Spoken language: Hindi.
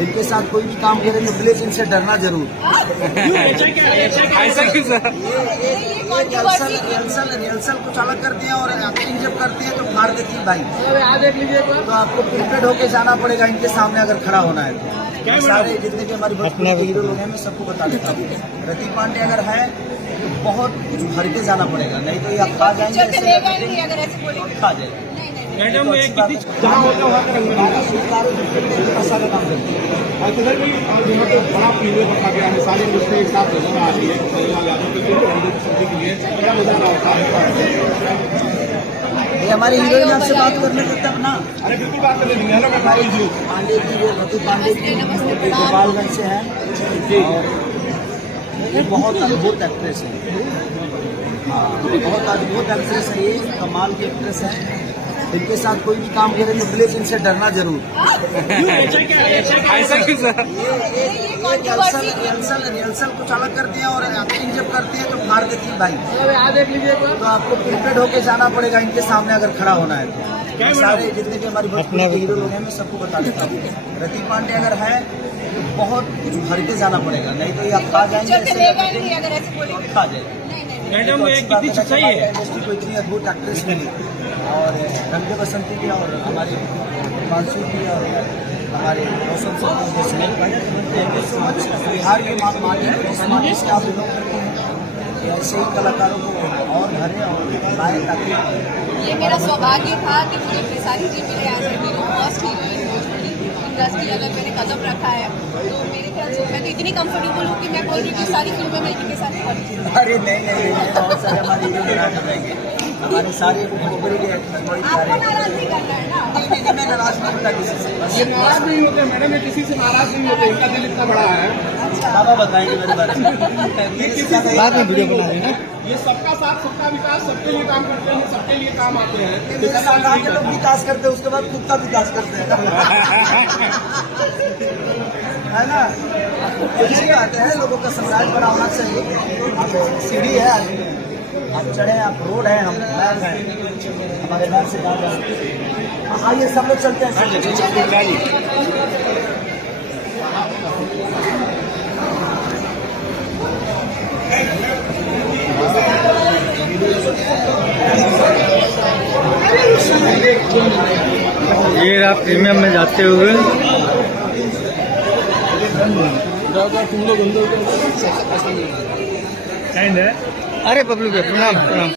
इनके साथ कोई भी काम करेंगे प्लीज इनसे डरना जरूर। ऐसा क्यों सर? रिहर्सल कुछ अलग करते हैं और एक्टिंग जब करते हैं तो मार देती है भाई। तो आपको प्रिपेयर्ड होके जाना पड़ेगा इनके सामने अगर खड़ा होना है तो। सारे जितने भी हमारे भोजपुरी के हीरो लोग हैं मैं सबको बता देता हूँ, रति पांडे अगर है तो बहुत कुछ भर के जाना पड़ेगा, नहीं तो ये आप खा जाएंगे, खा जाएंगे। मैडम ये कितनी जहाँ होता हुआ का काम करते हैं। और इधर भी यहाँ पे बड़ा पीले रखा गया है, सारी इंडस्ट्री एक साथ नजर आ रही है के लिए क्या नजर आता है? ये हमारे हीरोइन आपसे बात करने को तब ना। अरे बिल्कुल बात कर लेंगे ना, पांडे जी, वो रति पांडे जी गोपालगंज से हैं और ये बहुत अद्भुत एक्ट्रेस है। हाँ, बहुत अद्भुत एक्ट्रेस है, ये कमाल की एक्ट्रेस है। इनके साथ कोई भी काम करेंगे प्लीज इनसे डरना जरूर। ऐसा क्यों सर? रिहर्सल कुछ अलग करते हैं और एक्टिंग जब करते हैं तो मार देती है भाई। तो आपको प्रिपेयर्ड होके जाना पड़ेगा इनके सामने अगर खड़ा होना है तो। सारे जितने भी हमारे भोजपुरी के हीरो लोग हैं मैं सबको बता देता हूँ, रति पांडे अगर है तो बहुत कुछ भर के जाना पड़ेगा, नहीं तो ये आप खा जाएंगे, खा जाएंगे। मैडम ये कितनी सच्चाई है? इंडस्ट्री को इतनी अद्भुत एक्ट्रेस मिली और रंगे बसंती की और हमारे मानसूर की और हमारे रोशन बिहार के मालिक जिस मालिक से आप लोग करते हैं ऐसे ही कलाकारों को और भरे और लाए ताकि ये मेरा सौभाग्य था कि मुझे खेसारी जी मिले as a hero, first industry अगर मैंने कदम रखा है तो मेरे ख्याल से मैं तो इतनी कंफर्टेबल हूँ कि मैं बोल रही हूँ कि सारी फिल्में मैं इनके साथ करूँ। अरे नहीं, बहुत सारे हमारे हीरो बना कर रहेंगे, हमारे सारे भोजपुरी के एक्टर्स बड़ी प्यारे हैं। नाराज नहीं करना है ना। नहीं, मैं नाराज नहीं होता किसी से। ये नाराज नहीं होते मैडम, ये किसी से नाराज नहीं होते, इनका दिल इतना बड़ा है। बाबा बताएंगे मेरे बारे में। बाद में वीडियो बना देना। ये सबका साथ सबका विकास, सबके लिए काम करते हैं, सबके लिए काम आते हैं। मेरे साथ आके लोग विकास करते हैं, उसके बाद खुद का विकास करते हैं, है ना। अच्छी बात है, लोगों का साम्राज्य बड़ा होना चाहिए। अब सीढ़ी है, आप चढ़े, आप रोड है, हम बैग हैं, हमारे बैग से गाँव जाए। आइए सब लोग चलते हैं। ये आप प्रीमियम में जाते हुए तुम लोग अरे बबलू भैया प्रणाम।